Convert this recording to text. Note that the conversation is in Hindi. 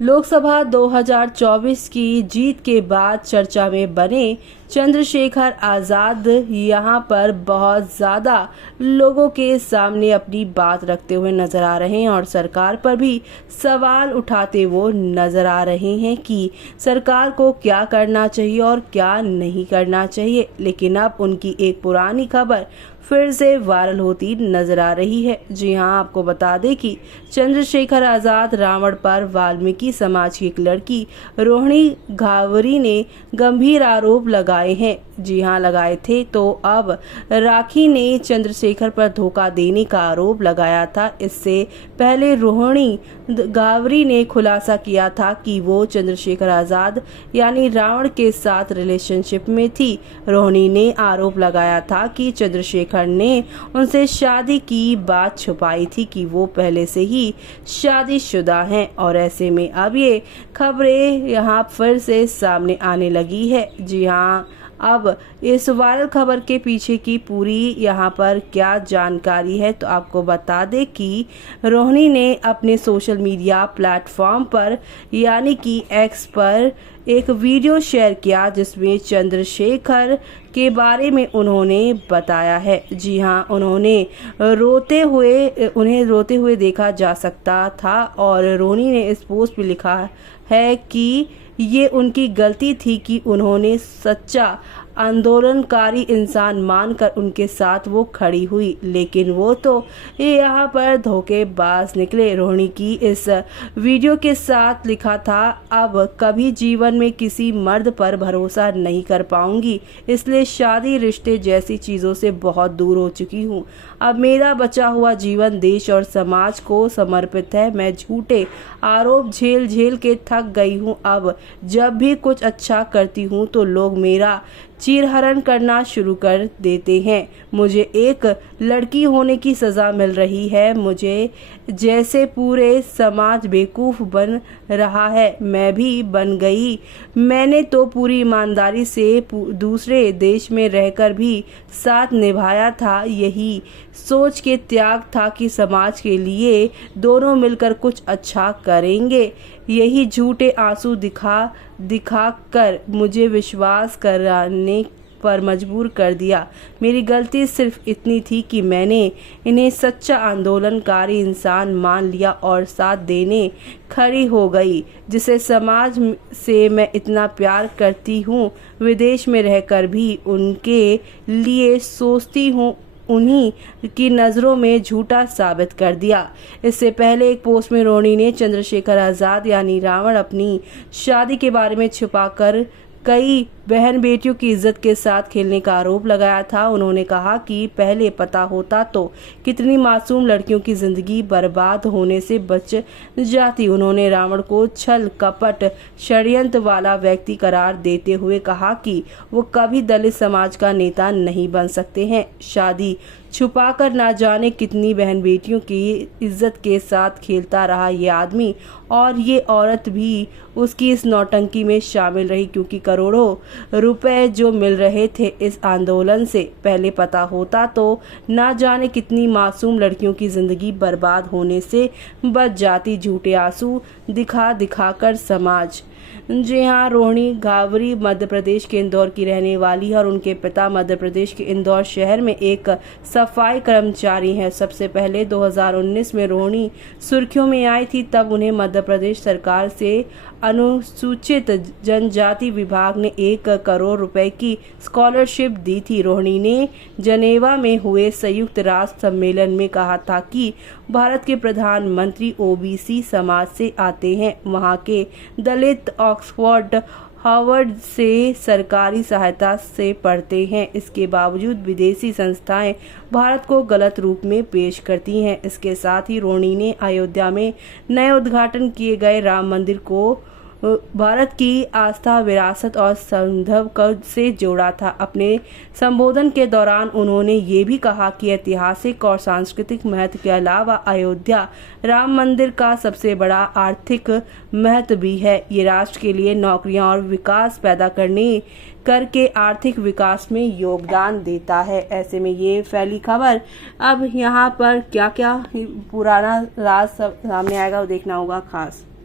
लोकसभा 2024 की जीत के बाद चर्चा में बने चंद्रशेखर आजाद यहां पर बहुत ज़्यादा लोगों के सामने अपनी बात रखते हुए नजर आ रहे हैं और सरकार पर भी सवाल उठाते वो नजर आ रहे हैं कि सरकार को क्या करना चाहिए और क्या नहीं करना चाहिए। लेकिन अब उनकी एक पुरानी खबर फिर से वायरल होती नजर आ रही है। जी हां, आपको बता दें कि चंद्रशेखर आजाद रावण पर वाल्मीकि समाज की एक लड़की रोहिणी घावरी ने गंभीर आरोप लगाए हैं। जी हां, लगाए थे। तो अब राखी ने चंद्रशेखर पर धोखा देने का आरोप लगाया था। इससे पहले रोहिणी घावरी ने खुलासा किया था कि वो चंद्रशेखर आजाद यानी रावण के साथ रिलेशनशिप में थी। रोहिणी ने आरोप लगाया था कि चंद्रशेखर ने उनसे शादी की बात छुपाई थी कि वो पहले से ही शादीशुदा हैं और ऐसे में अब ये खबरें यहाँ फिर से सामने आने लगी है। जी हाँ, अब इस वायरल खबर के पीछे की पूरी यहाँ पर क्या जानकारी है तो आपको बता दें कि रोहिणी ने अपने सोशल मीडिया प्लेटफॉर्म पर यानी कि एक्स पर एक वीडियो शेयर किया जिसमें चंद्रशेखर के बारे में उन्होंने बताया है। जी हाँ, उन्हें रोते हुए देखा जा सकता था और रोहिणी ने इस पोस्ट में लिखा है कि ये उनकी गलती थी कि उन्होंने सच्चा आंदोलनकारी इंसान मानकर उनके साथ वो खड़ी हुई, लेकिन वो तो यहाँ पर धोखेबाज निकले। रोहिणी की इस वीडियो के साथ लिखा था, अब कभी जीवन में किसी मर्द पर भरोसा नहीं कर पाऊंगी, इसलिए शादी रिश्ते जैसी चीज़ों से बहुत दूर हो चुकी हूँ। अब मेरा बचा हुआ जीवन देश और समाज को समर्पित है। मैं झूठे आरोप झेल झेल के थक गई हूँ। अब जब भी कुछ अच्छा करती हूँ तो लोग मेरा चीरहरण करना शुरू कर देते हैं। मुझे एक लड़की होने की सज़ा मिल रही है। मुझे जैसे पूरे समाज बेवकूफ़ बन रहा है, मैं भी बन गई। मैंने तो पूरी ईमानदारी से दूसरे देश में रहकर भी साथ निभाया था। यही सोच के त्याग था कि समाज के लिए दोनों मिलकर कुछ अच्छा करेंगे। यही झूठे आंसू दिखा कर मुझे विश्वास कराने पर मजबूर कर दिया। मेरी गलती सिर्फ इतनी थी कि मैंने इन्हें सच्चा आंदोलनकारी इंसान मान लिया और साथ देने खड़ी हो गई, जिसे समाज से मैं इतना प्यार करती हूँ। विदेश में रहकर भी उनके लिए सोचती हूँ, उन्हीं की नज़रों में झूठा साबित कर दिया। इससे पहले एक पोस्ट में रोहिणी ने चंद्रशेखर आजाद यानी रावण अपनी शादी के बारे में छुपाकर कई बहन बेटियों की इज्जत के साथ खेलने का आरोप लगाया था। उन्होंने कहा कि पहले पता होता तो कितनी मासूम लड़कियों की जिंदगी बर्बाद होने से बच जाती। उन्होंने रावण को छल कपट षड्यंत्र वाला व्यक्ति करार देते हुए कहा कि वो कभी दलित समाज का नेता नहीं बन सकते हैं। शादी छुपाकर ना जाने कितनी बहन बेटियों की इज्जत के साथ खेलता रहा ये आदमी, और ये औरत भी उसकी इस नौटंकी में शामिल रही, क्योंकि करोड़ों रुपए जो मिल रहे थे इस आंदोलन से। पहले पता होता तो ना जाने कितनी मासूम लड़कियों की जिंदगी बर्बाद होने से बच जाती। झूठे आंसू दिखा कर समाज। जी हाँ, रोहिणी घावरी मध्य प्रदेश के इंदौर की रहने वाली है और उनके पिता मध्य प्रदेश के इंदौर शहर में एक सफाई कर्मचारी हैं। सबसे पहले 2019 में रोहिणी सुर्खियों में आई थी, तब उन्हें मध्य प्रदेश सरकार से अनुसूचित जनजाति विभाग ने 1 करोड़ रुपए की स्कॉलरशिप दी थी। रोहिणी ने जनेवा में हुए संयुक्त राष्ट्र सम्मेलन में कहा था कि भारत के प्रधानमंत्री ओबीसी समाज से आते हैं, वहां के दलित ऑक्सफोर्ड हार्वर्ड से सरकारी सहायता से पढ़ते हैं। इसके बावजूद विदेशी संस्थाएं भारत को गलत रूप में पेश करती हैं। इसके साथ ही रोहिणी ने अयोध्या में नए उद्घाटन किए गए राम मंदिर को भारत की आस्था, विरासत और संदर्भ से जोड़ा था। अपने संबोधन के दौरान उन्होंने ये भी कहा कि ऐतिहासिक और सांस्कृतिक महत्व के अलावा अयोध्या राम मंदिर का सबसे बड़ा आर्थिक महत्व भी है। ये राष्ट्र के लिए नौकरियां और विकास पैदा करके आर्थिक विकास में योगदान देता है। ऐसे में ये फैली खबर, अब यहाँ पर क्या क्या पुराना राज सामने आएगा वो देखना होगा खास।